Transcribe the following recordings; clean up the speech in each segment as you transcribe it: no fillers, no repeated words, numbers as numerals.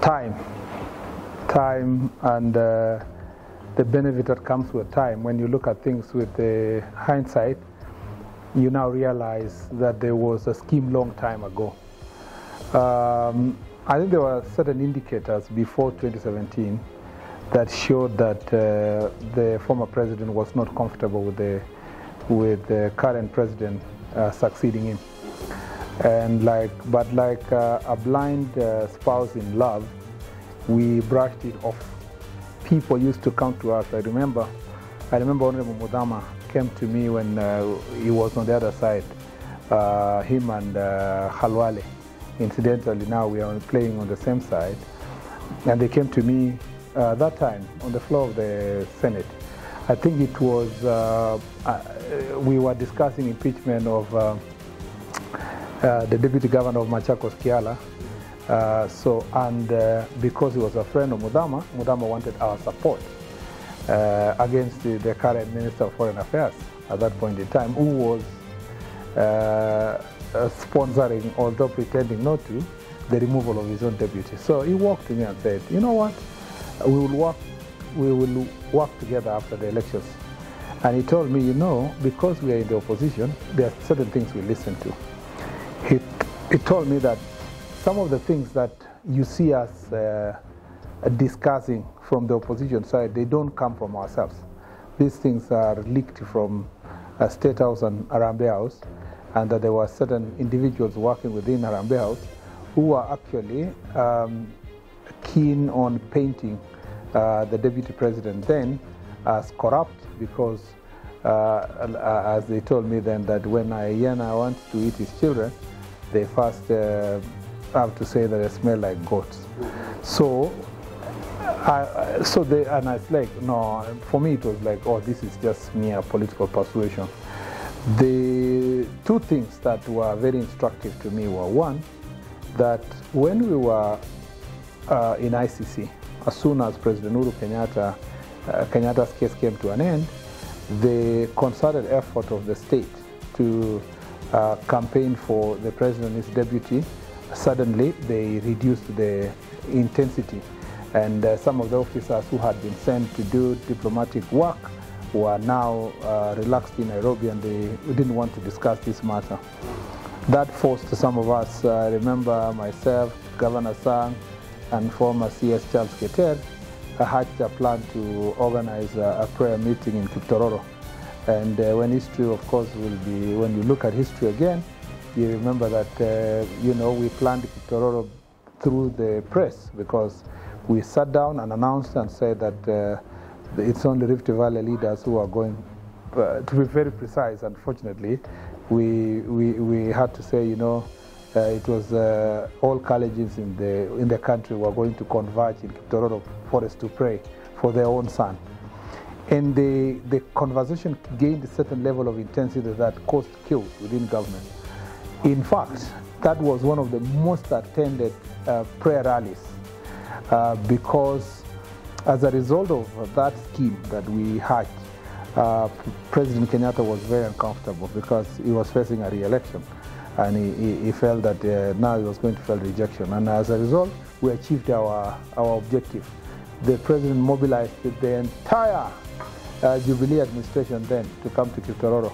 time and the benefit that comes with time. When you look at things with the hindsight, you now realize that there was a scheme long time ago. I think there were certain indicators before 2017 that showed that the former president was not comfortable with the current president succeeding him. And like a blind spouse in love, we brushed it off. People used to come to us. I remember Honorable Mudama came to me when he was on the other side, him and Halwale. Incidentally, now we are playing on the same side. And they came to me that time on the floor of the Senate. I think it was, we were discussing impeachment of the deputy governor of Machakos, Kiala. Because he was a friend of Mudama, Mudama wanted our support against the current Minister of Foreign Affairs at that point in time, who was sponsoring, although pretending not to, the removal of his own deputy. So he walked to me and said, you know what, we will work together after the elections. And he told me, you know, because we are in the opposition, there are certain things we listen to. He told me that some of the things that you see us discussing from the opposition side, they don't come from ourselves. These things are leaked from State House and Harambee House, and that there were certain individuals working within Harambee House who were actually keen on painting the deputy president then as corrupt, because as they told me then, that when a hyena wants to eat his children, they first have to say that they smell like goats. So I was like, no, for me it was like, oh, this is just mere political persuasion. The two things that were very instructive to me were, one, that when we were in ICC, as soon as President Uhuru Kenyatta's case came to an end, the concerted effort of the state to campaign for the president and his deputy, suddenly they reduced the intensity. And some of the officers who had been sent to do diplomatic work were now relaxed in Nairobi, and they didn't want to discuss this matter. That forced some of us, I remember myself, Governor Sang, and former CS Charles Keter, hatched a plan to organize a prayer meeting in Kiptororo. And when history, of course, will be, when you look at history again, you remember that, you know, we planned Kiptororo through the press, because we sat down and announced and said that it's only Rift Valley leaders who are going, to be very precise, unfortunately, we had to say, you know, it was all colleges in the country were going to converge in Kiptororo Forest to pray for their own son. And the conversation gained a certain level of intensity that caused chaos within government. In fact, that was one of the most attended prayer rallies because as a result of that scheme that we had, President Kenyatta was very uncomfortable because he was facing a re-election, and he felt that now he was going to face rejection. And as a result, we achieved our objective. The president mobilized the entire Jubilee administration then to come to Kiptororo.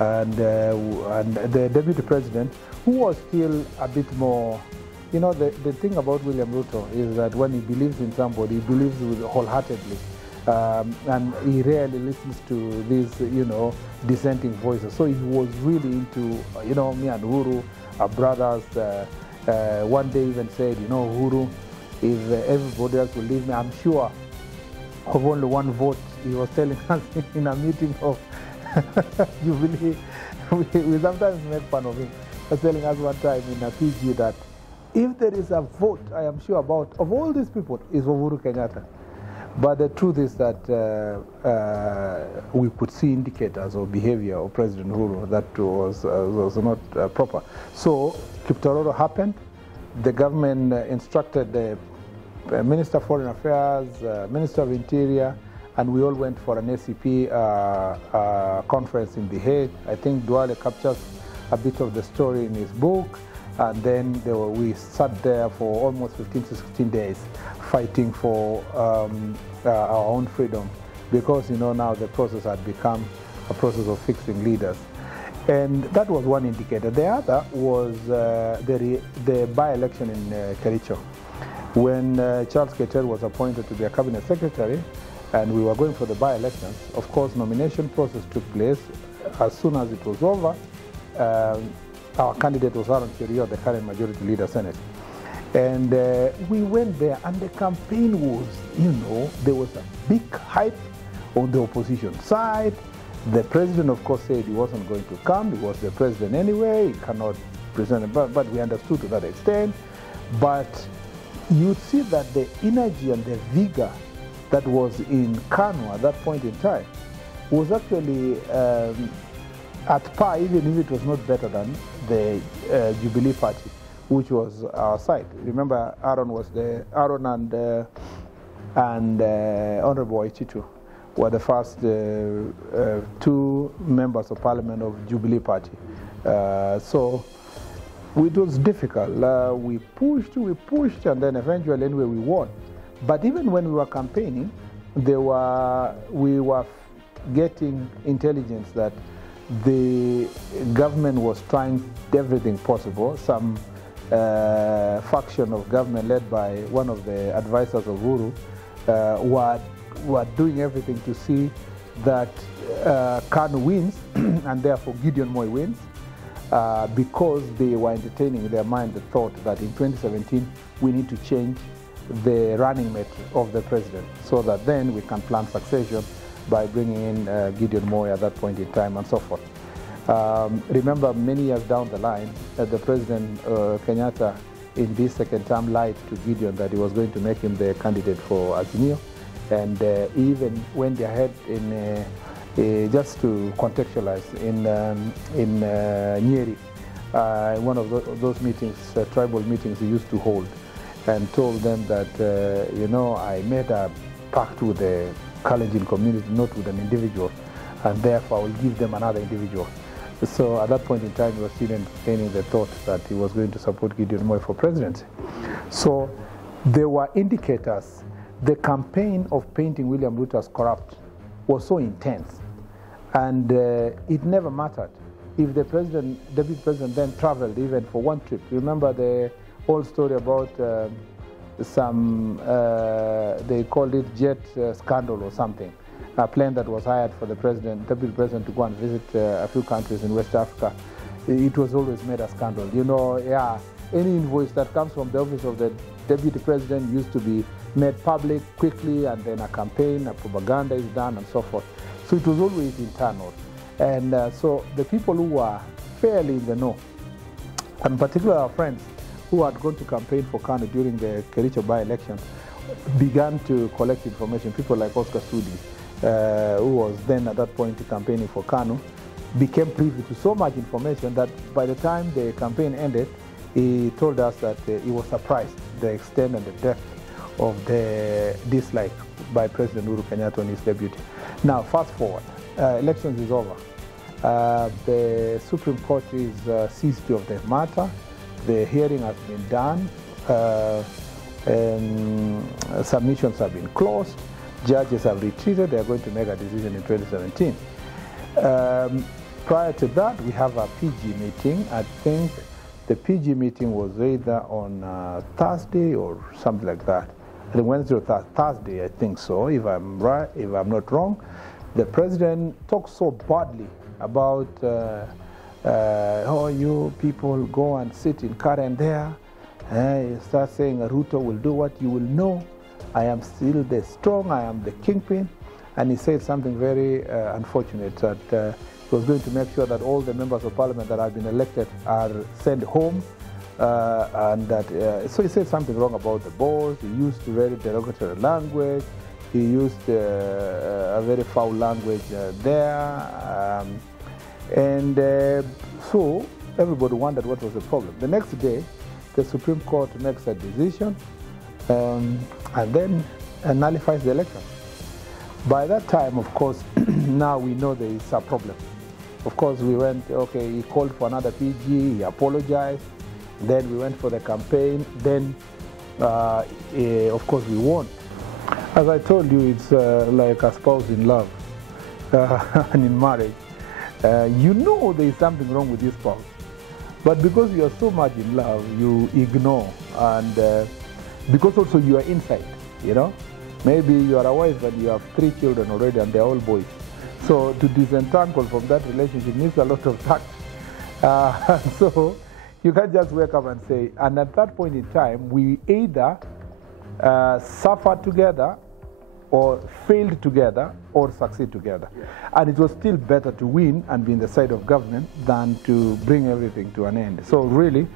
And the deputy president, who was still a bit more, you know, the thing about William Ruto is that when he believes in somebody, he believes with wholeheartedly. And he rarely listens to these, you know, dissenting voices. So he was really into, you know, me and Uhuru are brothers. One day even said, you know, Uhuru, if everybody else will leave me, I'm sure of only one vote. He was telling us in a meeting of Jubilee. We sometimes make fun of him. He was telling us one time in a PG that if there is a vote, I am sure about, of all these people, is Uhuru Kenyatta. But the truth is that we could see indicators of behavior of President Uhuru that was not proper. So Kiptororo happened. The government instructed the Minister of Foreign Affairs, Minister of Interior, and we all went for an ACP conference in The Hague. I think Duale captures a bit of the story in his book. And then we sat there for almost 15 to 16 days fighting for our own freedom, because now the process had become a process of fixing leaders. And that was one indicator. The other was the by-election in Kericho. When Charles Keter was appointed to be a cabinet secretary, and we were going for the by-elections, of course, nomination process took place. As soon as it was over, our candidate was Aaron Cheruiyot, the current majority leader, Senate. And we went there, and the campaign was, there was a big hype on the opposition side. The president, of course, said he wasn't going to come. He was the president anyway. He cannot present it, but we understood to that extent. But you'd see that the energy and the vigor that was in Kanu at that point in time was actually at par, even if it was not better than the Jubilee Party, which was our side. Remember, Aaron and Honorable Ichitu were the first two members of parliament of Jubilee Party. So it was difficult. We pushed, and then eventually, anyway, we won. But even when we were campaigning, we were getting intelligence that the government was trying everything possible. Some faction of government led by one of the advisors of Uhuru were doing everything to see that Kanu wins and therefore Gideon Moi wins, because they were entertaining in their mind the thought that in 2017 we need to change the running mate of the president so that then we can plan succession by bringing in Gideon Moi at that point in time and so forth. Remember, many years down the line, the president Kenyatta in this second term lied to Gideon that he was going to make him the candidate for Azimio, and even went ahead in just to contextualize in Nyeri, one of those meetings, tribal meetings he used to hold, and told them that I made a pact with the Kalenjin community, not with an individual, and therefore I will give them another individual. So at that point in time, he was still entertaining the thought that he was going to support Gideon Moi for presidency. So there were indicators. The campaign of painting William Ruto as corrupt was so intense, and it never mattered if the deputy president then traveled even for one trip. Remember the whole story about they called it jet scandal or something, a plane that was hired for the deputy president to go and visit a few countries in West Africa. It was always made a scandal. Any invoice that comes from the office of the deputy president used to be made public quickly, and then a campaign, a propaganda is done, and so forth. So it was always internal. And so the people who were fairly in the know, and particularly our friends who had gone to campaign for Kanu during the Kericho by-election, began to collect information. People like Oscar Sudi, who was then at that point campaigning for Kanu, became privy to so much information that by the time the campaign ended, he told us that he was surprised the extent and the depth of the dislike by President Uhuru Kenyatta on his deputy. Now, fast forward, elections is over. The Supreme Court is seized of the matter. The hearing has been done. Submissions have been closed. Judges have retreated. They are going to make a decision in 2017. Prior to that, we have a PG meeting. I think the PG meeting was either on Thursday or something like that. The Wednesday or Thursday, I think so, if I'm right, if I'm not wrong. The president talked so badly about you people go and sit in Karen there. You start saying Ruto will do what you will know. I am still the strong, I am the kingpin. And he said something very unfortunate, that he was going to make sure that all the members of parliament that have been elected are sent home. And that, so he said something wrong about the boss. He used very derogatory language. He used a very foul language there. So everybody wondered what was the problem. The next day, the Supreme Court makes a decision and then nullifies the election. By that time, of course, now we know there is a problem. Of course, we went, okay, he called for another PG, he apologized. Then we went for the campaign. Then, of course, we won. As I told you, it's like a spouse in love and in marriage. You know there is something wrong with your spouse, but because you are so much in love, you ignore, and because also you are inside, you know. Maybe you are a wife and you have 3 children already and they're all boys. So to disentangle from that relationship needs a lot of tact. So you can't just wake up and say, and at that point in time, we either suffered together or failed together or succeed together. Yeah. And it was still better to win and be in the side of government than to bring everything to an end. So really,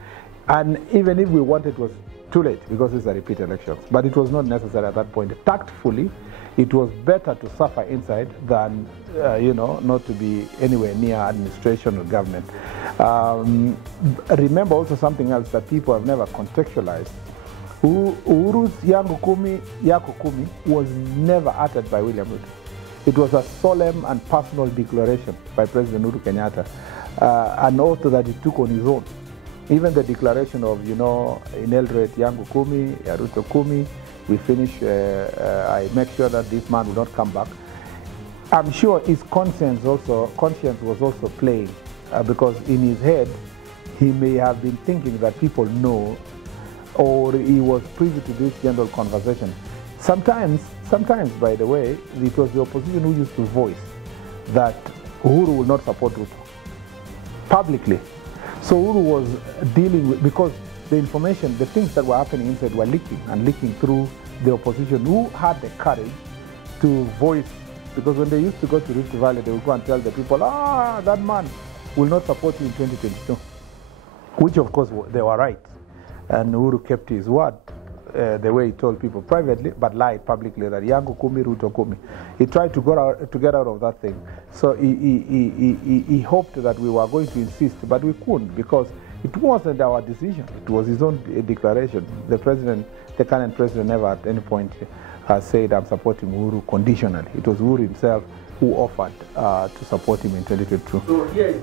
and even if we wanted, it was too late because it's a repeat elections. But it was not necessary at that point. Tactfully, it was better to suffer inside than, not to be anywhere near administration or government. Remember also something else that people have never contextualized. Uhuru's Yangu Kumi, Yako Kumi was never uttered by William Ruto. It was a solemn and personal declaration by President Uhuru Kenyatta, an oath that he took on his own. Even the declaration of, in Eldoret, Yangu Kumi, Ruto Kumi, we finish, I make sure that this man will not come back. I'm sure his conscience was also playing, because in his head, he may have been thinking that people know, or he was privy to this general conversation. Sometimes, by the way, it was the opposition who used to voice that Uhuru will not support Ruto publicly. So Uhuru was dealing with, because the information, the things that were happening inside were leaking through the opposition, who had the courage to voice, because when they used to go to Rift Valley, they would go and tell the people, that man will not support you in 2022, which of course they were right. And Uhuru kept his word, the way he told people privately, but lied publicly that Yangu Kumi, Ruto Kumi. He tried to get out of that thing. So he hoped that we were going to insist, but we couldn't, because it wasn't our decision. It was his own declaration. The current president, never at any point said, I'm supporting Uhuru conditionally. It was Uhuru himself who offered to support him in 2022. So here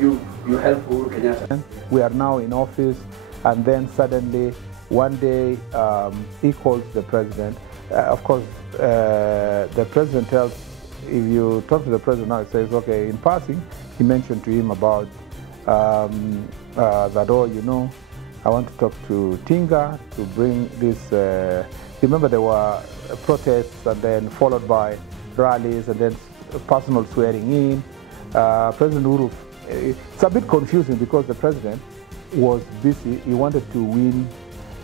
you help Uhuru Kenyatta. We are now in office. And then suddenly, one day, he calls the president. Of course, the president tells, if you talk to the president now, he says, okay, in passing, he mentioned to him about that, I want to talk to Tinga to bring this, remember there were protests and then followed by rallies and then personal swearing in. President Uhuru, it's a bit confusing because the president was busy. He wanted to win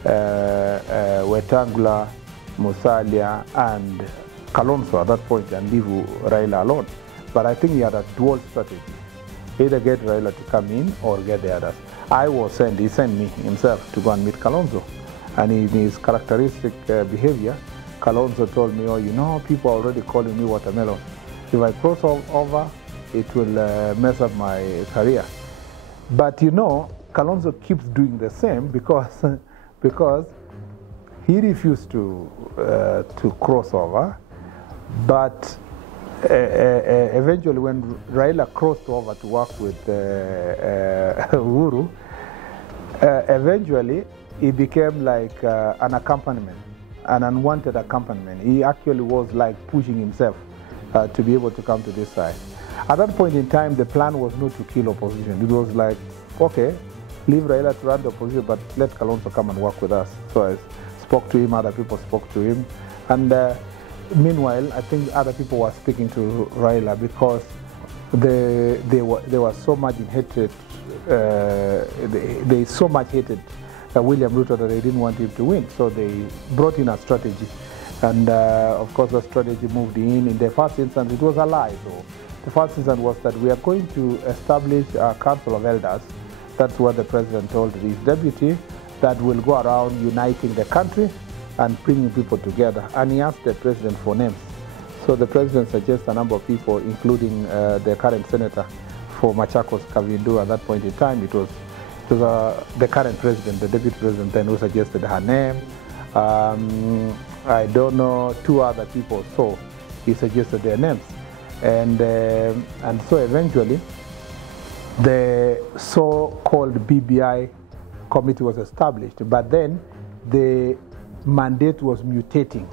Wetangula, Musalia, and Kalonzo at that point and leave Raila alone. But I think he had a dual strategy. Either get Raila to come in or get the others. He sent me himself to go and meet Kalonzo. And in his characteristic behavior, Kalonzo told me, people are already calling me watermelon. If I cross over, it will mess up my career. But Kalonzo keeps doing the same because he refused to cross over, but eventually when Raila crossed over to work with Uhuru, eventually he became like an accompaniment, an unwanted accompaniment. He actually was like pushing himself to be able to come to this side. At that point in time, the plan was not to kill opposition. It was like, okay, leave Raila to run the opposition, but let Kalonzo come and work with us. So I spoke to him, other people spoke to him. And meanwhile, I think other people were speaking to Raila because they were so much in hatred. They so much hated William Ruto that they didn't want him to win. So they brought in a strategy. And of course, the strategy moved in. In the first instance, it was a lie, though. The first instance was that we are going to establish a council of elders. That's what the president told his deputy, that will go around uniting the country and bringing people together. And he asked the president for names. So the president suggests a number of people, including the current senator for Machakos, Kavindu. At that point in time, it was the current president, the deputy president then, who suggested her name. I don't know, 2 other people, so he suggested their names. And so eventually, the so-called BBI committee was established, but then the mandate was mutating.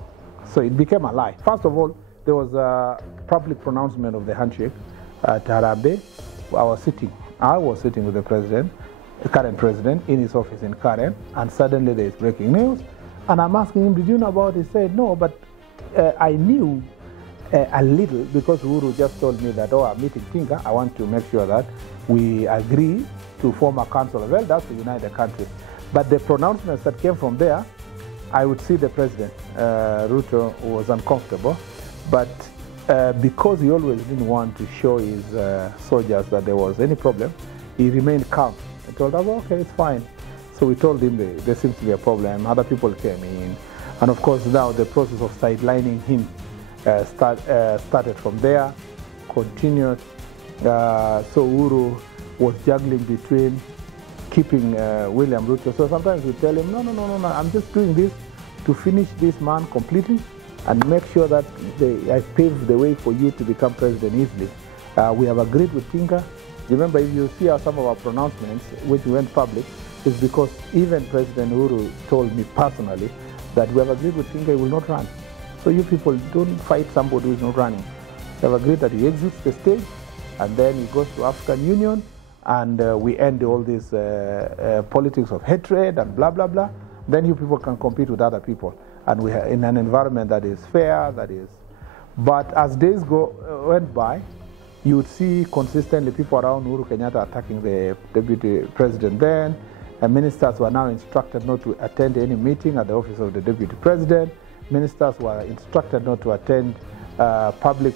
So it became a lie. First of all, there was a public pronouncement of the handshake at Harambee. I was sitting with the president, the current president, in his office in Karen, and suddenly there is breaking news. And I'm asking him, did you know about it? He said, no, but I knew a little because Uhuru just told me that, I'm meeting Tinga. I want to make sure that we agree to form a council of elders to unite the country. But the pronouncements that came from there, I would see the president, Ruto, was uncomfortable. But because he always didn't want to show his soldiers that there was any problem, he remained calm. He told us, okay, it's fine. So we told him there seems to be a problem. Other people came in. And of course, now the process of sidelining him started from there, continued. So Uhuru was juggling between keeping William Ruto. So sometimes we tell him, no, I'm just doing this to finish this man completely and make sure that I pave the way for you to become president easily. We have agreed with Tinga. Remember, if you see some of our pronouncements, which went public, is because even President Uhuru told me personally that we have agreed with Tinga, he will not run. So you people don't fight somebody who is not running. We have agreed that he exits the stage, and then he goes to African Union, and we end all this politics of hatred and blah, blah, blah. Then you people can compete with other people. And we are in an environment that is fair, But as days went by, you would see consistently people around Uhuru Kenyatta attacking the deputy president then. And ministers were now instructed not to attend any meeting at the office of the deputy president. Ministers were instructed not to attend public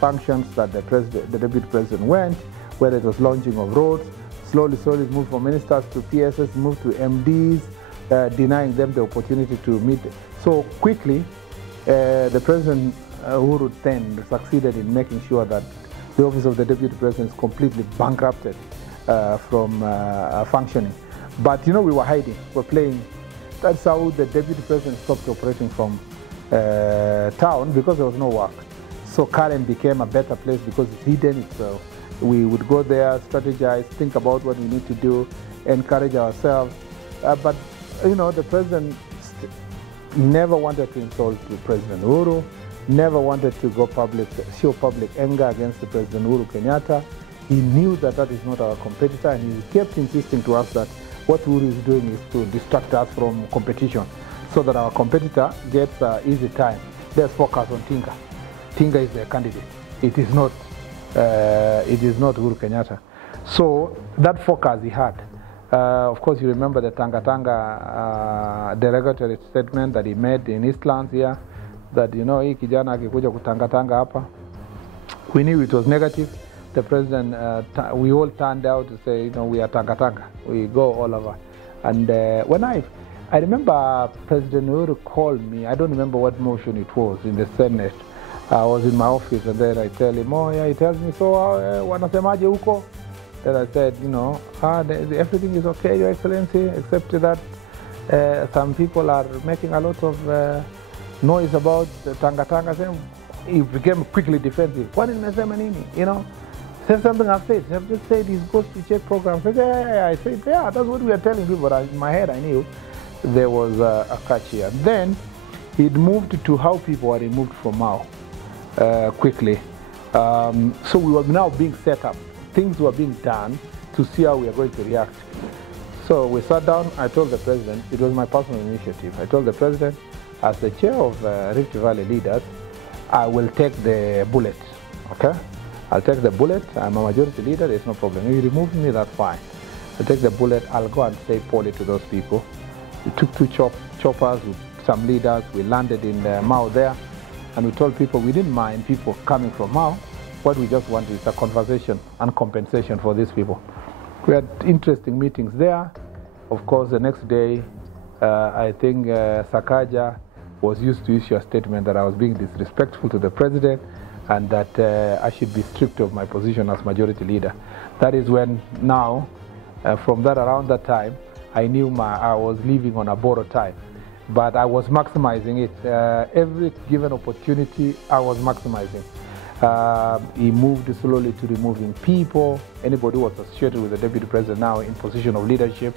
functions that the deputy president went, whether it was launching of roads. Slowly moved from ministers to PSS, moved to MDs, denying them the opportunity to meet. So quickly, the president, Uhuru, then succeeded in making sure that the office of the deputy president is completely bankrupted from functioning. But we were hiding, we're playing. That's how the deputy president stopped operating from town, because there was no work. So Karen became a better place because it's hidden itself. We would go there, strategize, think about what we need to do, encourage ourselves. But the president never wanted to insult President Uhuru, never wanted to go show public anger against the President Uhuru Kenyatta. He knew that is not our competitor, and he kept insisting to us that what Uhuru is doing is to distract us from competition, so that our competitor gets easy time. Let's focus on Tinga. Tinga is the candidate. It is not Uhuru Kenyatta. So that focus he had. Of course, you remember the Tanga derogatory statement that he made in Eastlands here, that hii kijana akikuja kutangatanga hapa. We knew it was negative. The president, we all turned out to say, we are Tanga. We go all over. And when I remember President Uhuru called me, I don't remember what motion it was in the Senate. I was in my office, and then I tell him, he tells me, so wanasemaje huko? Then I said, everything is okay, Your Excellency, except that some people are making a lot of noise about Tanga. He became quickly defensive. What did I say, Say something I've said. I've just said he's supposed to check programs. I said, that's what we are telling people. But in my head, I knew there was a catch here. Then he'd moved to how people are removed from Mao quickly. So we were now being set up. Things were being done to see how we are going to react. So we sat down. I told the president, it was my personal initiative. I told the president, as the chair of Rift Valley leaders, I will take the bullet. Okay? I'll take the bullet. I'm a majority leader. There's no problem. If you remove me, that's fine. I'll take the bullet. I'll go and say poorly to those people. We took two choppers with some leaders. We landed in Mao there, and we told people we didn't mind people coming from Mao. What we just want is a conversation and compensation for these people. We had interesting meetings there. Of course, the next day, I think Sakaja was used to issue a statement that I was being disrespectful to the president, and that I should be stripped of my position as majority leader. That is when now, around that time, I knew I was living on a borrowed time. But I was maximizing it. Every given opportunity, I was maximizing. He moved slowly to removing people. Anybody who was associated with the deputy president now in position of leadership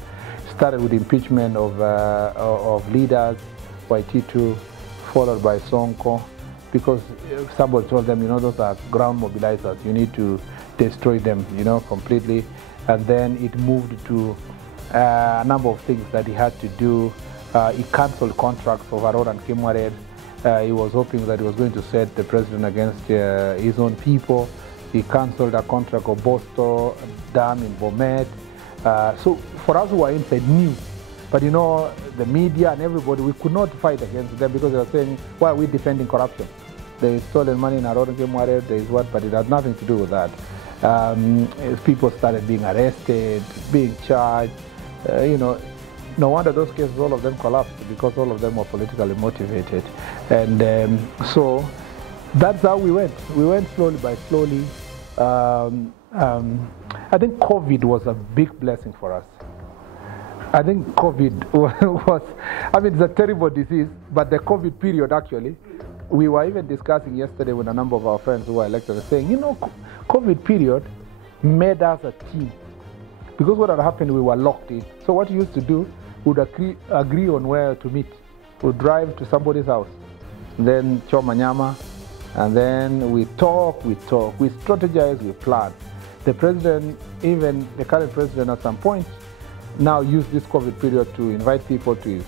started with impeachment of leaders, Waititu, followed by Sonko, because somebody told them, those are ground mobilizers. You need to destroy them, completely. And then it moved to a number of things that he had to do. He cancelled contracts for Varor and Kimwared. He was hoping that he was going to set the president against his own people. He cancelled a contract of Bosto Dam in Bomet. So for us who were inside, knew. But the media and everybody, we could not fight against them because they were saying, why are we defending corruption? They stolen money in Varor and Kimwared, there is what, but it had nothing to do with that. People started being arrested, being charged. No wonder those cases, all of them collapsed because all of them were politically motivated. And so that's how we went. We went slowly by slowly. I think COVID was a big blessing for us. I think COVID was, it's a terrible disease, but the COVID period actually, we were even discussing yesterday with a number of our friends who were elected, saying, COVID period made us a team. Because what had happened, we were locked in. So what we used to do, we would agree on where to meet. We would drive to somebody's house, then choma nyama, and then we talk, we strategize, we plan. The president, even the current president at some point, now used this COVID period to invite people to his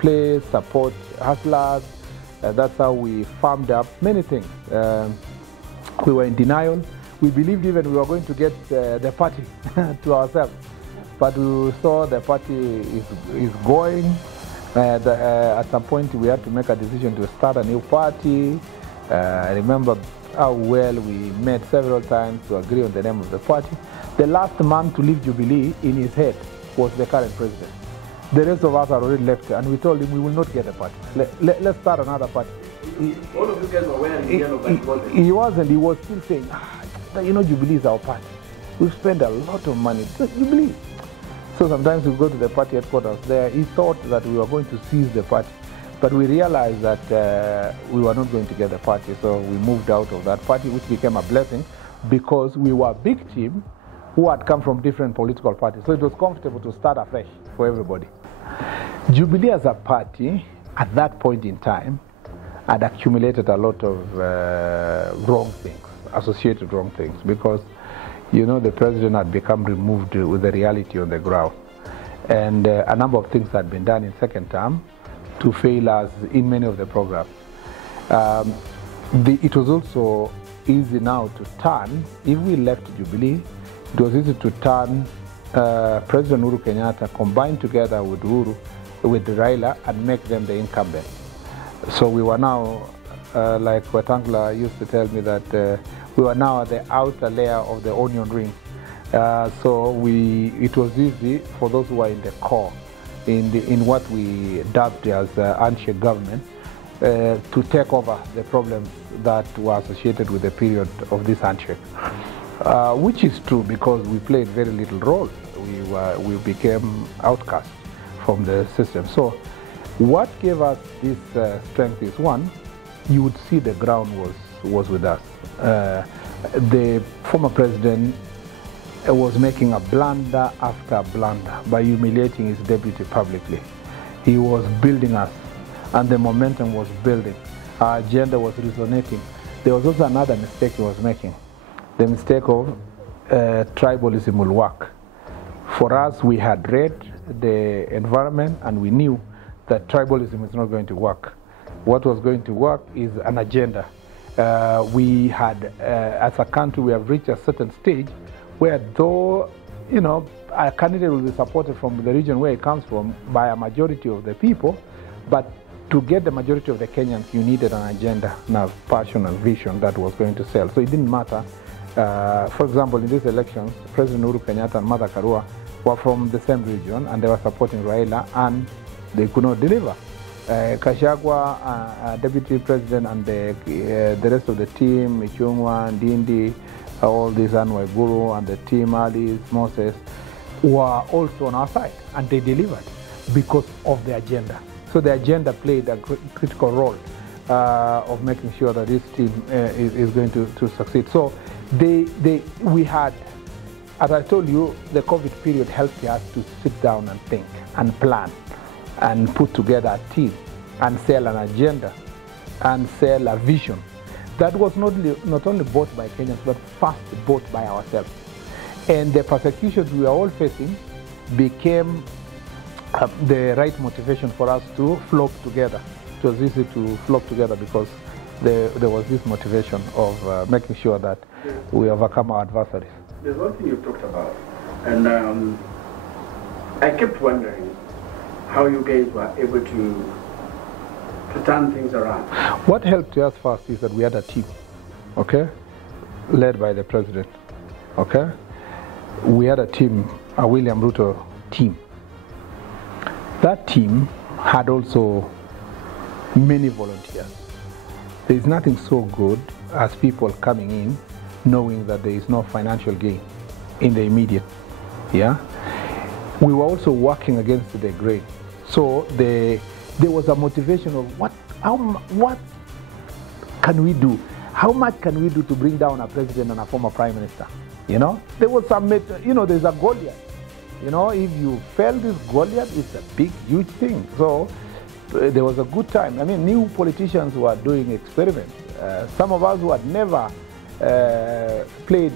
place, support hustlers. That's how we farmed up many things. We were in denial. We believed even we were going to get the party to ourselves. But we saw the party is going. At some point, we had to make a decision to start a new party. I remember how well we met several times to agree on the name of the party. The last man to leave Jubilee in his head was the current president. The rest of us are already left, and we told him we will not get a party. Let's start another party. All of you guys were wearing yellow, but he wasn't. He wasn't. He was still saying, Jubilee is our party. We've spent a lot of money. Jubilee. So sometimes we go to the party headquarters there. He thought that we were going to seize the party. But we realized that we were not going to get the party. So we moved out of that party, which became a blessing because we were a big team who had come from different political parties. So it was comfortable to start afresh for everybody. Jubilee as a party, at that point in time, had accumulated a lot of wrong things, associated wrong things, because, the president had become removed with the reality on the ground. And a number of things had been done in second term to fail us in many of the programs. It was also easy now to turn, if we left Jubilee, it was easy to turn President Uhuru Kenyatta, combine together with Raila, and make them the incumbent. So we were now, like Wetangula used to tell me, that we were now at the outer layer of the onion ring. So it was easy for those who were in the core, in what we dubbed as handshake government, to take over the problems that were associated with the period of this handshake. Which is true because we played very little role. We became outcast from the system. So what gave us this strength is, one, you would see the ground was with us. The former president was making a blunder after blunder by humiliating his deputy publicly. He was building us, and the momentum was building. Our agenda was resonating. There was also another mistake he was making. The mistake of tribalism will work. For us, we had read the environment and we knew that tribalism is not going to work. What was going to work is an agenda. We had, as a country, we have reached a certain stage where though, a candidate will be supported from the region where he comes from by a majority of the people, but to get the majority of the Kenyans, you needed an agenda, and passion and vision that was going to sell. So it didn't matter. For example, in these elections, President Uhuru Kenyatta and Martha Karua were from the same region, and they were supporting Raila, and they could not deliver. Kashagwa, Deputy President, and the rest of the team, Michungwa, Ndindi, all these, Anwar Guru, and the team, Alice, Moses, were also on our side, and they delivered because of the agenda. So the agenda played a critical role of making sure that this team is going to succeed. So we had as I told you, the COVID period helped us to sit down and think and plan and put together a team and sell an agenda and sell a vision that was not only bought by Kenyans, but first bought by ourselves. And the persecutions we are all facing became the right motivation for us to flock together. It was easy to flock together because there was this motivation of making sure that we overcome our adversaries. There's one thing you talked about, and I kept wondering how you guys were able to turn things around. What helped us first is that we had a team, okay, led by the president, okay. We had a team, a William Ruto team. That team had also many volunteers. There is nothing so good as people coming in knowing that there is no financial gain in the immediate, yeah. We were also working against the grain. So there was a motivation of what can we do? How much can we do to bring down a president and a former prime minister? You know, there was some, there's a Goliath. You know, if you fail this Goliath, it's a big, huge thing. So there was a good time. I mean, new politicians were doing experiments. Some of us who had never played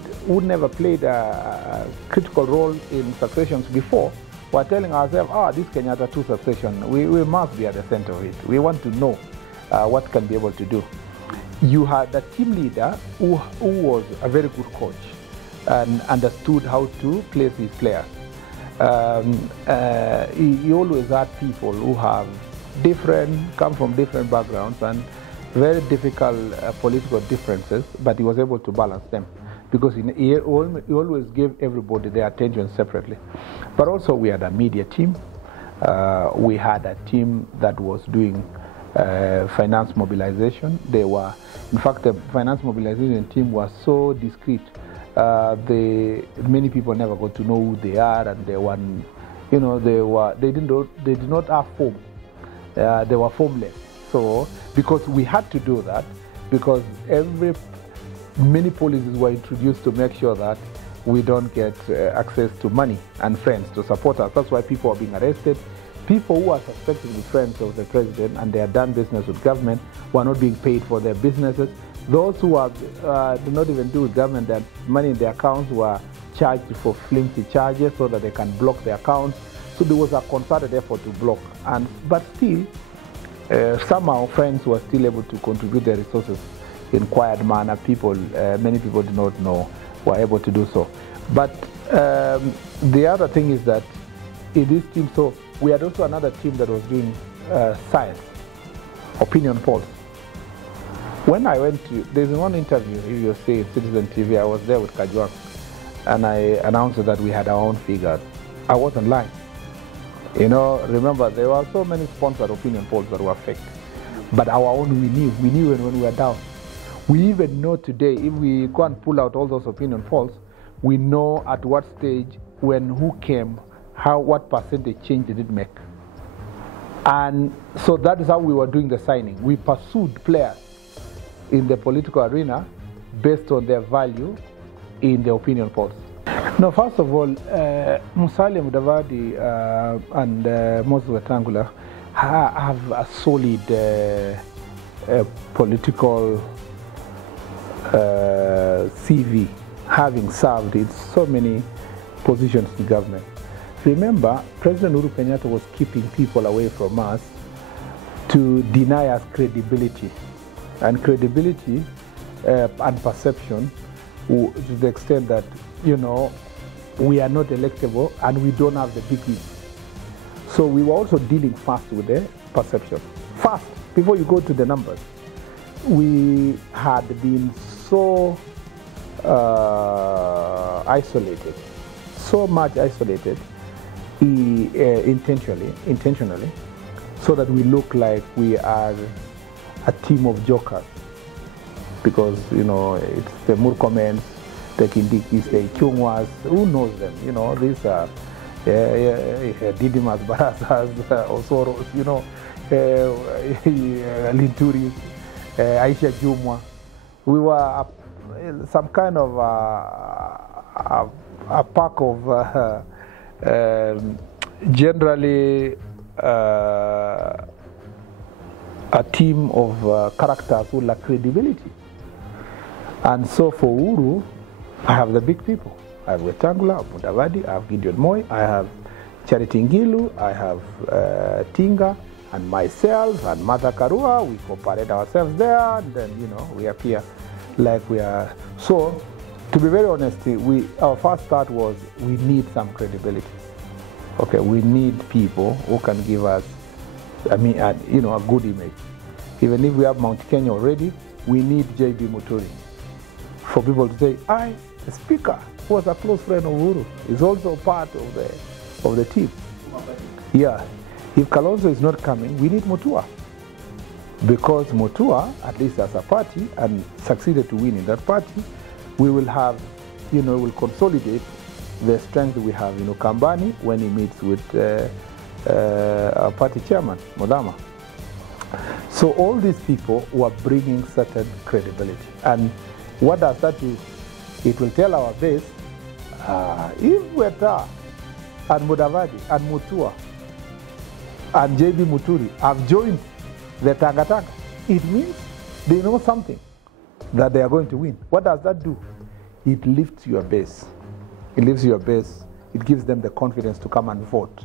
a critical role in successions before were telling ourselves, this Kenyatta 2 succession, we must be at the center of it. We want to know what can be able to do. You had a team leader who was a very good coach and understood how to place his players. He always had people who have come from different backgrounds and very difficult political differences, but he was able to balance them because he always gave everybody their attention separately. But also we had a media team. We had a team that was doing finance mobilization. In fact, the finance mobilization team was so discreet. Many people never got to know who they are, and they did not have form. They were formless. So because we had to do that, because many policies were introduced to make sure that we don't get access to money and friends to support us. That's why people are being arrested. People who are suspected to be friends of the president and they have done business with government were not being paid for their businesses. Those who do not even do with government, that money in their accounts were charged for flimsy charges so that they can block their accounts. So there was a concerted effort to block. But still, some of our friends were still able to contribute their resources in quiet manner. Many people did not know, were able to do so. But the other thing is that in this team, so we had also another team that was doing science, opinion polls. When I went there's one interview, if you see Citizen TV, I was there with Kajwang, and I announced that we had our own figures. I wasn't lying. You know, remember, there were so many sponsored opinion polls that were fake. But our own, we knew when we were down. We even know today, if we go and pull out all those opinion polls, we know at what stage, when who came, what percentage change did it make. And so that is how we were doing the signing. We pursued players in the political arena based on their value in the opinion polls. No, first of all, Musalia Mudavadi and Moses Wetangula have a solid political CV, having served in so many positions in government. Remember, President Uhuru Kenyatta was keeping people away from us to deny us credibility. And credibility and perception to the extent that, we are not electable and we don't have the big win. So we were also dealing first with the perception. First, before you go to the numbers, we had been so isolated, so much isolated intentionally, so that we look like we are a team of jokers, because it's the Murkomens, the Kindikis, the Chungwas, who knows them? These are Didimas, Barasas, Osoros, Linturis, Aisha Jumwa. We were some kind of a pack of generally a team of characters who lack credibility. And so for Uhuru, I have the big people. I have Wetangula, I have Mudavadi, I have Gideon Moi, I have Charity Ngilu, I have Tinga, and myself, and Martha Karua. We cooperate ourselves there, and then, we appear like we are. So, to be very honest, our first start was we need some credibility. Okay, we need people who can give us, a good image. Even if we have Mount Kenya already, we need J.B. Muturi. For people to say, the speaker was a close friend of Uhuru, is also part of the team. Yeah. If Kalonzo is not coming, we need Mutua. Because Mutua, at least as a party, and succeeded to win in that party, we will have, will consolidate the strength we have in Ukambani when he meets with our party chairman, Modama. So all these people were bringing certain credibility. And what does that do? It will tell our base, if Weta and Mudavadi and Mutua and J.B. Muturi have joined the Tanga, it means they know something that they are going to win. What does that do? It lifts your base. It lifts your base. It gives them the confidence to come and vote.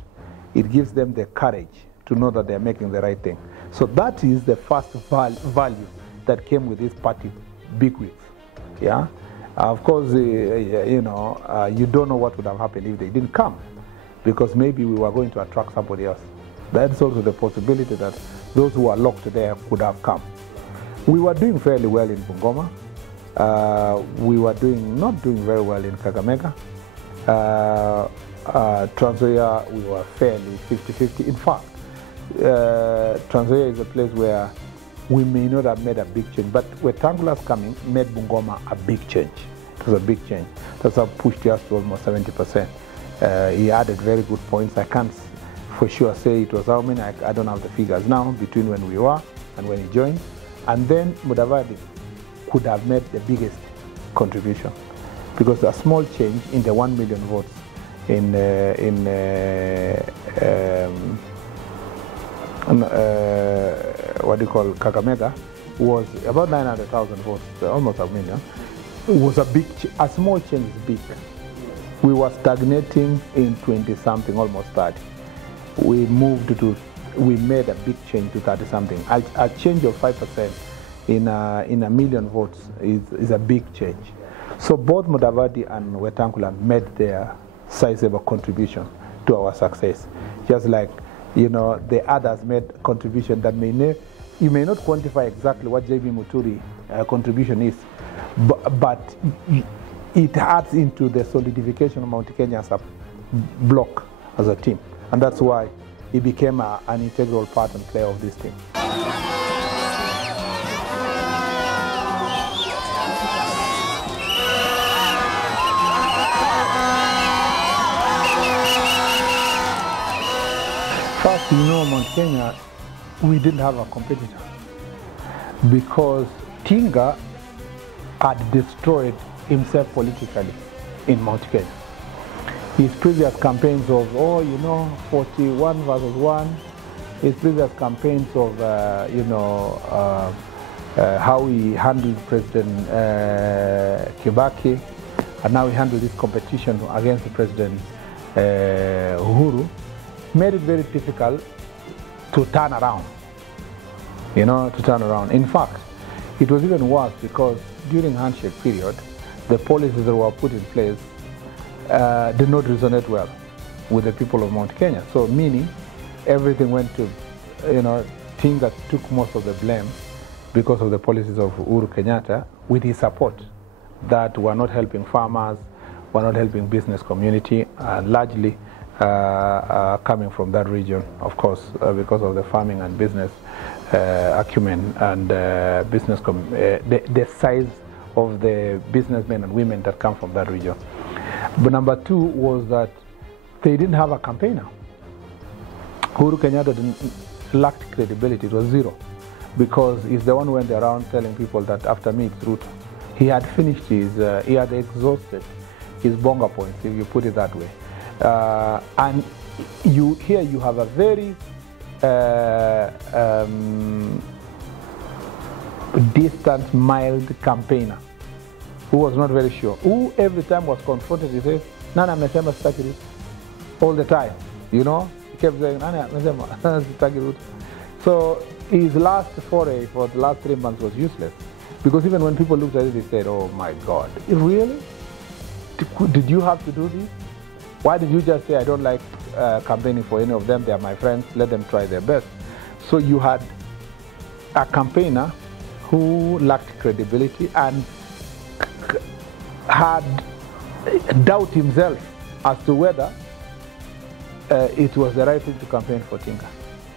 It gives them the courage to know that they are making the right thing. So that is the first value that came with this party big weeks. Yeah. Of course, you don't know what would have happened if they didn't come, because maybe we were going to attract somebody else. That's also the possibility that those who are locked there could have come. We were doing fairly well in Bungoma. We were not doing very well in Kakamega. Trans Nzoia, we were fairly 50-50. In fact, Trans Nzoia is a place where we may not have made a big change, but Wetangula's coming made Bungoma a big change. It was a big change. That's what pushed us to almost 70%. He added very good points. I can't for sure say it was how many. I don't have the figures now between when we were and when he joined. And then Mudavadi could have made the biggest contribution, because a small change in the 1 million votes in Kakamega was about 900,000 votes, almost a million. It was a small change is big. We were stagnating in 20-something, almost 30. We made a big change to 30-something. A change of 5% in a million votes is a big change. So both Mudavadi and Wetangula made their sizable contribution to our success. Just like, the others made contribution that you may not quantify exactly what J.B. Muturi contribution is, but it adds into the solidification of Mount Kenya as a block, as a team. And that's why he became an integral part and player of this team. First, Mount Kenya, we didn't have a competitor, because Tinga had destroyed himself politically in Mount Kenya. His previous campaigns of, 41 versus 1, his previous campaigns of, how he handled President Kibaki, and now he handled this competition against President Uhuru, made it very difficult to turn around, In fact, it was even worse, because during handshake period, the policies that were put in place did not resonate well with the people of Mount Kenya. So meaning everything went to, Tinga took most of the blame because of the policies of Uhuru Kenyatta, with his support, that were not helping farmers, were not helping business community, largely coming from that region, of course, because of the farming and business acumen and the size of the businessmen and women that come from that region. But number two was that they didn't have a campaigner. Uhuru Kenyatta lacked credibility. It was zero, because he's the one who went around telling people that after me it's Ruto. He had finished he had exhausted his bonga points, if you put it that way. And here you have a very distant, mild campaigner who was not very sure, who every time was confronted, he says, Nana mesema sitaki Ruto, all the time, you know, he kept saying, Nana mesema sitaki Ruto. So his last foray for the last 3 months was useless, because even when people looked at it, they said, oh my God, really? Did you have to do this? Why did you just say, I don't like campaigning for any of them, they are my friends, let them try their best? So you had a campaigner who lacked credibility and had doubt himself as to whether it was the right thing to campaign for Tinka.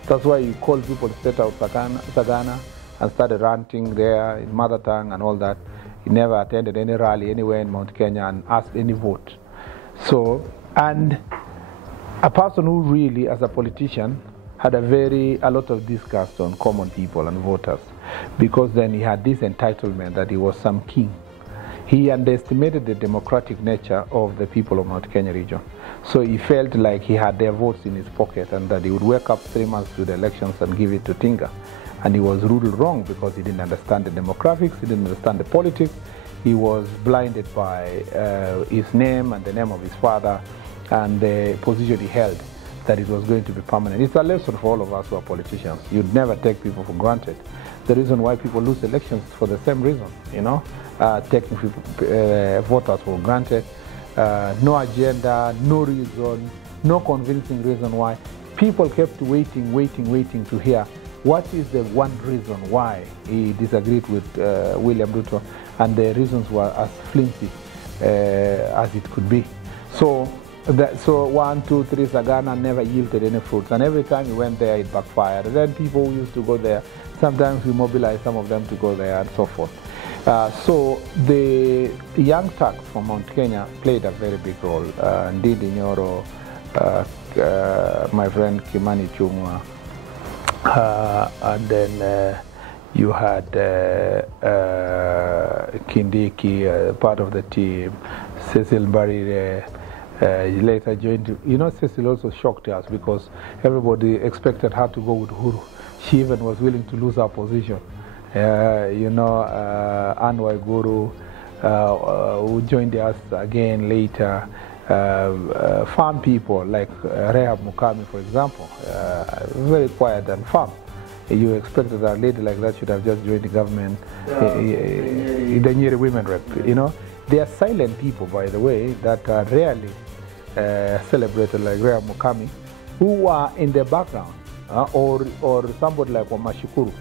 That's why he called people straight out Sagana and started ranting there in mother tongue and all that. He never attended any rally anywhere in Mount Kenya and asked any vote. So, and a person who really, as a politician, had a lot of disgust on common people and voters, because then he had this entitlement that he was some king. He underestimated the democratic nature of the people of Mount Kenya region. So he felt like he had their votes in his pocket and that he would wake up 3 months to the elections and give it to Tinga. And he was ruled wrong because he didn't understand the demographics, he didn't understand the politics. He was blinded by his name and the name of his father and the position he held, that it was going to be permanent. It's a lesson for all of us who are politicians. You'd never take people for granted. The reason why people lose elections is for the same reason, you know, taking people, voters for granted, no agenda, no reason, no convincing reason why. People kept waiting to hear what is the one reason why he disagreed with William Ruto, and the reasons were as flimsy as it could be. So 1, 2, 3, Sagana never yielded any fruits, and every time he went there, it backfired. And then people who used to go there, sometimes we mobilized some of them to go there and so forth. So the young Turks from Mount Kenya played a very big role. Ndindi Nyoro, my friend Kimani Chungwa, and then you had Kindiki, part of the team, Cecil Barire. Later joined, you know, Cecil also shocked us because everybody expected her to go with Uhuru. She even was willing to lose her position. You know, Anwar Guru, who joined us again later. Farm people like Rehab Mukami, for example, very quiet and firm. You expected that a lady like that should have just joined the government, the Nyeri women rep, you know. They are silent people, by the way, that are rarely celebrated, like Rehab Mukami, who are in the background, or somebody like Wamashukuru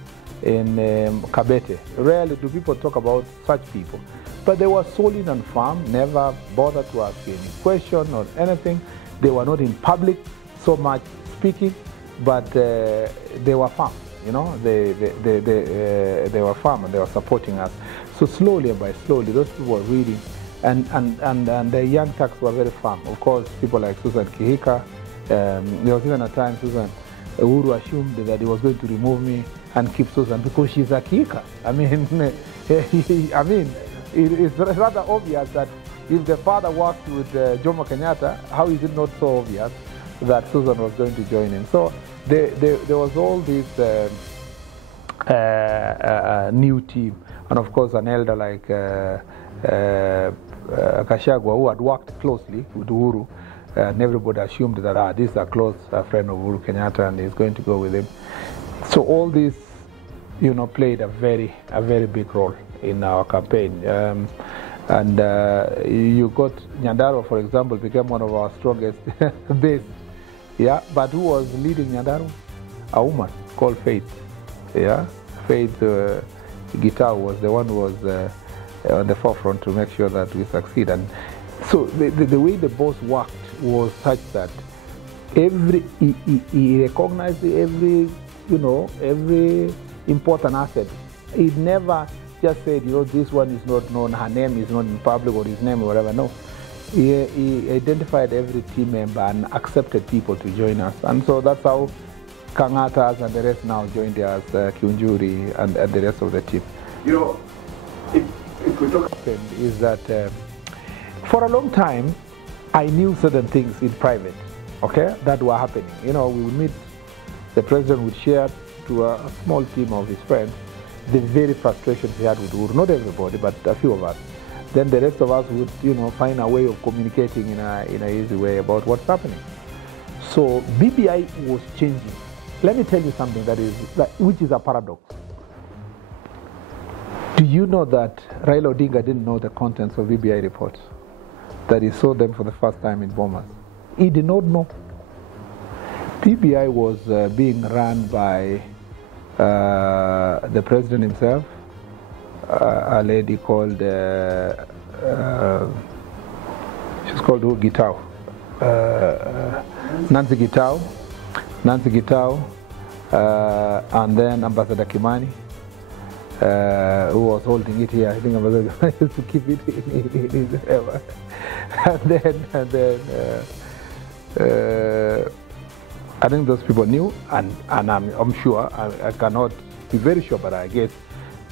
in Kabete. Rarely do people talk about such people. But they were solid and firm, never bothered to ask any question or anything. They were not in public so much speaking, but they were firm. You know, they were firm and they were supporting us. So slowly by slowly, those people were reading, and the young Turks were very firm. Of course, people like Susan Kihika. There was even a time Uhuru assumed that he was going to remove me and keep Susan because she's a Kihika. I mean, it's rather obvious that if the father worked with Jomo Kenyatta, how is it not so obvious that Susan was going to join him? So there was all this new team, and of course an elder like Kashagwa, who had worked closely with Uhuru, and everybody assumed that this is a close friend of Uhuru Kenyatta and he's going to go with him. So all this, you know, played a very big role in our campaign. And you got Nyandarua, for example, became one of our strongest base. Yeah, but who was leading Nyandarua? A woman called Faith. Yeah, Faith Gitau was the one who was on the forefront to make sure that we succeed. And so the way the boss worked was such that he recognized every important asset. He never just said, this one is not known, her name is not in public, or his name or whatever. No. He identified every team member and accepted people to join us. And so that's how Kangatas and the rest now joined us, Kiunjuri and the rest of the team. If we talk, is that For a long time, I knew certain things in private, okay, that were happening. You know, we would meet, the president would share to a small team of his friends the very frustrations he had with Uhuru. Not everybody, but a few of us. Then the rest of us would, you know, find a way of communicating in a easy way about what's happening. So BBI was changing. Let me tell you something which is a paradox. Do you know that Raila Odinga didn't know the contents of BBI reports? That he saw them for the first time in Bomas. He did not know. BBI was being run by the president himself, a lady called, she's called Gitau, Nancy Gitau, and then Ambassador Kimani, who was holding it here. I think Ambassador Kimani used to keep it in his ever. And then I think those people knew, and I'm sure, I cannot be very sure, but I guess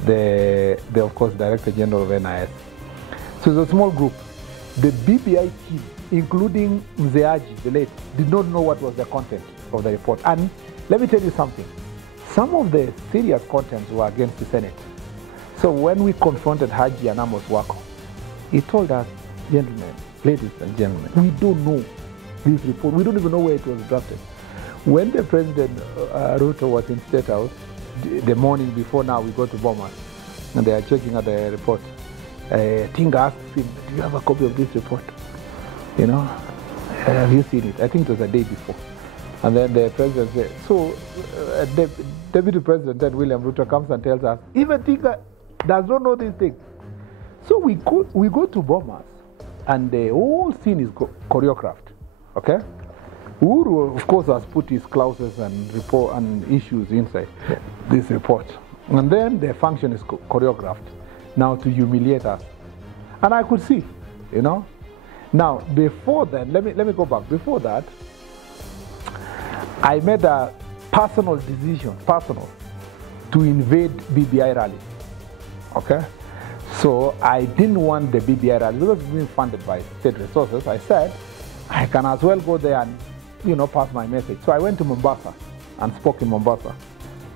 the of course, Director General of NIS. So it's a small group. The BBI team, including Mzeaji, the late, did not know what was the content of the report. And let me tell you something. Some of the serious contents were against the Senate. So when we confronted Haji and Amos Wako, he told us, gentlemen, ladies and gentlemen, we don't know this report. We don't even know where it was drafted. When the President Ruto was in State House, the morning before now we go to Bomas, and they are checking at the report, Tinga asked him, do you have a copy of this report? You know, have you seen it? I think it was a day before. And then the President said, so Deputy President then William Ruto comes and tells us, even Tinga does not know these things. So we go to Bomas, and the whole scene is choreographed, okay? Uhuru, of course, has put his clauses and report and issues inside this report. And then the function is choreographed now to humiliate us. And I could see, you know. Now, before then, let me go back. Before that, I made a personal decision, to invade BBI rally, okay? So I didn't want the BBI rally, because it was being funded by state resources. I said, I can as well go there and, you know, pass my message. So I went to Mombasa and spoke in Mombasa.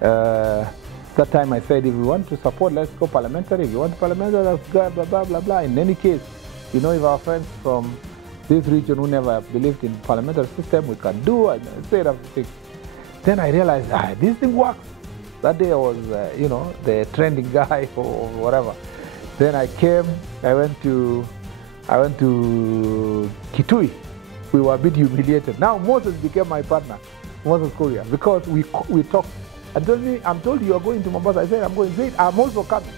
That time I said, if we want to support, let's go parliamentary. If you want parliamentary, let's go, blah, blah, blah, blah. In any case, you know, if our friends from this region who never believed in parliamentary system, we can do, and say that thing. Then I realized, this thing works. That day I was, you know, the trending guy or whatever. Then I went to Kitui. We were a bit humiliated. Now Moses became my partner, Moses Korea, because we talked. And told me, I'm told you are going to Mombasa. I said, I'm going. Great, I'm also coming.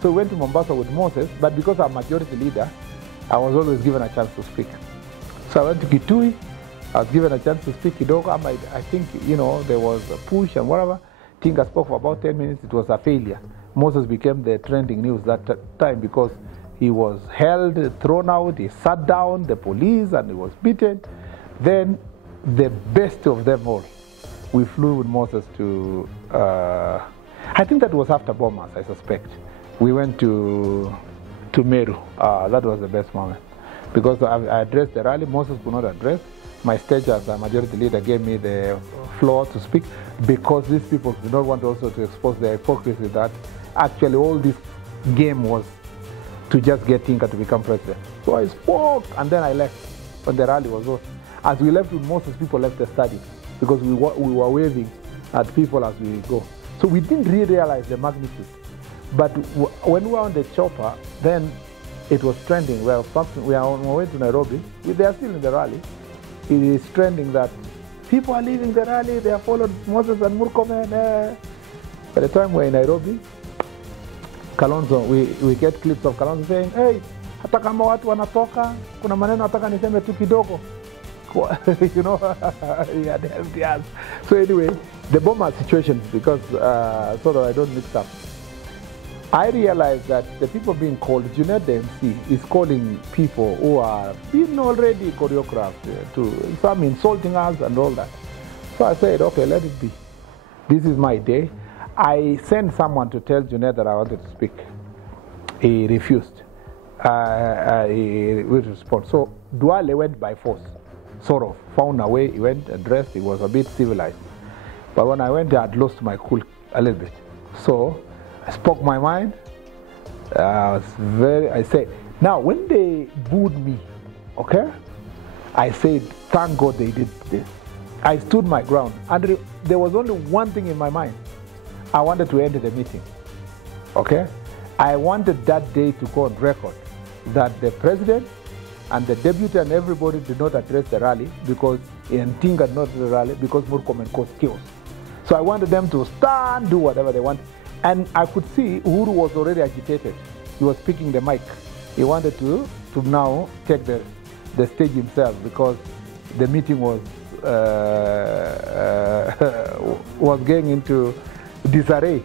So we went to Mombasa with Moses, but because I'm majority leader, I was always given a chance to speak. So I went to Kitui. I was given a chance to speak Kidogo. I think, you know, there was a push and whatever. Tinga spoke for about 10 minutes. It was a failure. Moses became the trending news that time because he was held, thrown out, he sat down, the police, and he was beaten. Then the best of them all, we flew with Moses to, I think that was after Bomas, I suspect. We went to Meru. That was the best moment. Because I addressed the rally, Moses could not address. My stage as a majority leader gave me the floor to speak because these people did not want also to expose their hypocrisy that actually all this game was to just get Tinka to become president. So I spoke and then I left when the rally was over. As we left with Moses, people left the stadium because we were waving at people as we go. So we didn't really realize the magnitude. But when we were on the chopper, then it was trending. We are on our way to Nairobi. They are still in the rally. It is trending that people are leaving the rally. They have followed Moses and Murkomen. By the time we're in Nairobi, Kalonzo, we get clips of Kalonzo saying, hey, hata kama watu wanatoka, kuna maneno nataka niseme tu kidogo. You know, he had empty hands. So anyway, the Boma situation, because so that I don't mix up, I realized that the people being called, Junaid the MC, is calling people who are being already choreographed to some insulting us and all that. So I said, okay, let it be. This is my day. I sent someone to tell Junaid that I wanted to speak. He refused. he will respond. So Duale went by force, sort of found a way. He went addressed. He was a bit civilized. But when I went there, I'd lost my cool a little bit. So I spoke my mind. I said, now when they booed me, okay, I said, thank God they did this. I stood my ground. And there was only one thing in my mind. I wanted to end the meeting, okay? I wanted that day to go on record that the president and the deputy and everybody did not address the rally because Ntinga did not address the rally because Murkomen caused chaos. So I wanted them to stand, do whatever they want. And I could see Uhuru was already agitated. He was picking the mic. He wanted to now take the stage himself because the meeting was getting into disarray.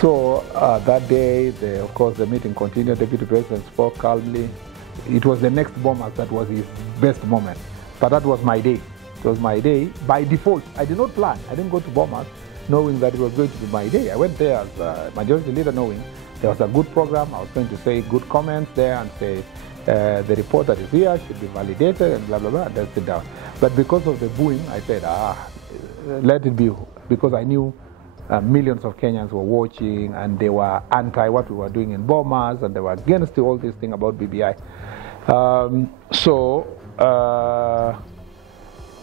So that day, of course, the meeting continued. The deputy president spoke calmly. It was the next bombers that was his best moment. But that was my day. It was my day by default. I did not plan. I didn't go to bombers knowing that it was going to be my day. I went there as a majority leader knowing there was a good program. I was going to say good comments there and say the report that is here should be validated and blah, blah, blah, and then sit down. But because of the booing, I said, let it be, because I knew millions of Kenyans were watching and they were anti what we were doing in Bomas and they were against all this thing about BBI.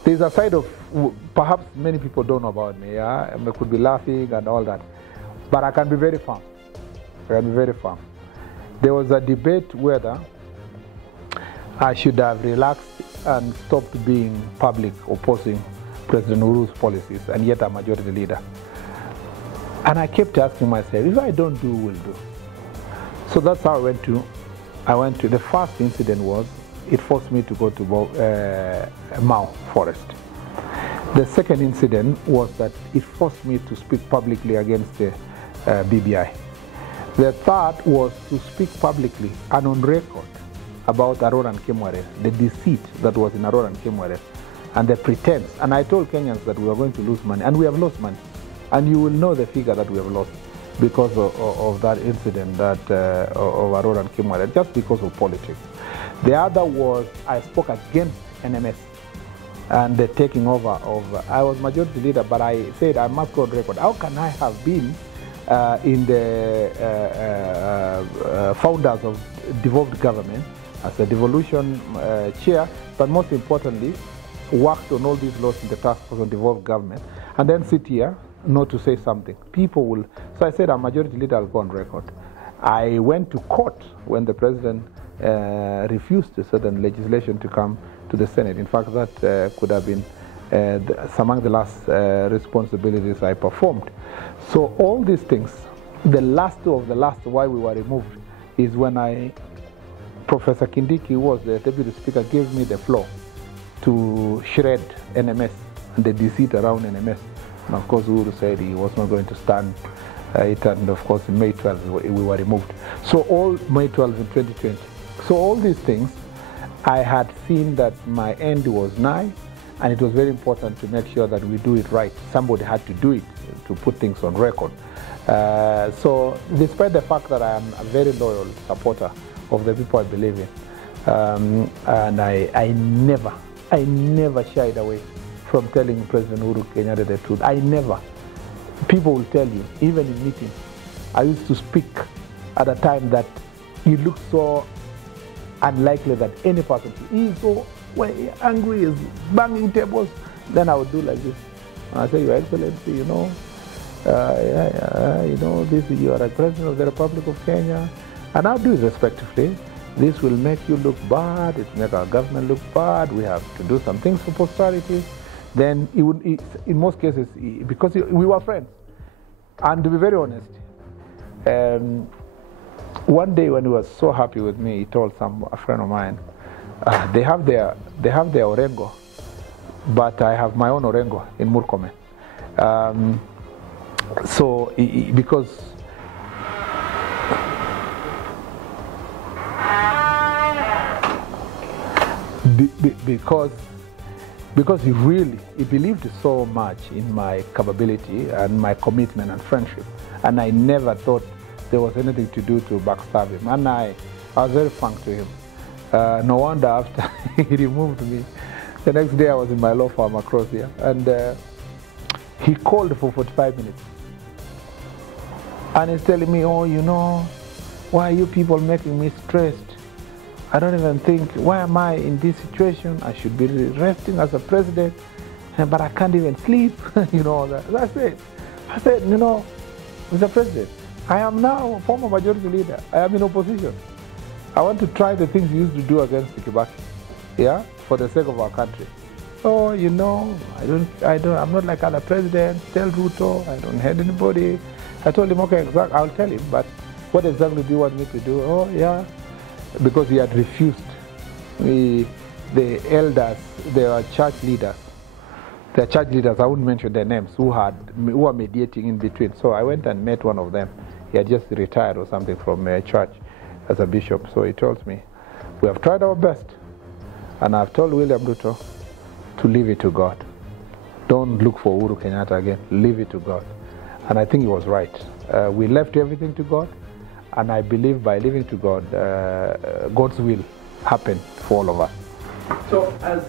There's a side of, perhaps many people don't know about me, yeah? I could be laughing and all that, but I can be very firm. I can be very firm. There was a debate whether I should have relaxed and stopped being public opposing President Uhuru's policies, and yet I'm majority leader. And I kept asking myself, if I don't do, who will do? So that's how I went to, the first incident was, it forced me to go to Mau Forest. The second incident was that it forced me to speak publicly against the BBI. The third was to speak publicly and on record about Aurora and Kemwere, the deceit that was in Aurora and Kemwere, and the pretense. And I told Kenyans that we were going to lose money, and we have lost money. And you will know the figure that we have lost because of that incident that of Aurora and Kemwere, just because of politics. The other was I spoke against NMS and the taking over of, I was majority leader, but I said I must go on record. How can I have been in the founders of devolved government as a devolution chair, but most importantly, worked on all these laws in the task force on devolved government, and then sit here not to say something? People will. So I said, I'm majority leader, I'll go on record. I went to court when the president refused certain legislation to come to the Senate. In fact, that could have been among the last responsibilities I performed. So all these things, the last of the last why we were removed is when Professor Kindiki, who was the deputy speaker, gave me the floor to shred NMS and the deceit around NMS. And of course, Uhuru said he was not going to stand it, and of course, in May 12, we were removed. So all May 12 in 2020. So all these things, I had seen that my end was nigh, and it was very important to make sure that we do it right. Somebody had to do it, to put things on record. So despite the fact that I am a very loyal supporter of the people I believe in, and I never shied away from telling President Uhuru Kenyatta the truth. I never. People will tell you, even in meetings, I used to speak at a time that it looked so unlikely that any person, he's so angry, he's banging tables, then I would do like this. And I say, Your Excellency, you know, you are a president of the Republic of Kenya, and I'll do it respectively. This will make you look bad, it will make our government look bad, we have to do some things for posterity. Then in most cases, because we were friends. And to be very honest, one day when he was so happy with me, he told a friend of mine, they have their Orengo, but I have my own Orengo in Murkomen. Because he believed so much in my capability and my commitment and friendship, and I never thought there was anything to do to backstab him. And I was very frank to him. No wonder after he removed me, the next day I was in my law firm across here, and he called for 45 minutes. And he's telling me, oh, you know, why are you people making me stressed? I don't even think, why am I in this situation? I should be resting as a president, but I can't even sleep, you know. I said, you know, Mr. President, I am now a former majority leader. I am in opposition. I want to try the things you used to do against Kibaki, yeah, for the sake of our country. Oh, you know, I'm not like other presidents. Tell Ruto, I don't hate anybody. I told him, okay, I'll tell him, but what exactly do you want me to do? Oh, yeah, because he had refused. The elders, they were church leaders. The church leaders, I wouldn't mention their names, who were mediating in between. So I went and met one of them. He had just retired or something from a church as a bishop. So he told me, we have tried our best. And I've told William Ruto to leave it to God. Don't look for Uhuru Kenyatta again. Leave it to God. And I think he was right. We left everything to God. And I believe by leaving to God, God's will happen for all of us. So as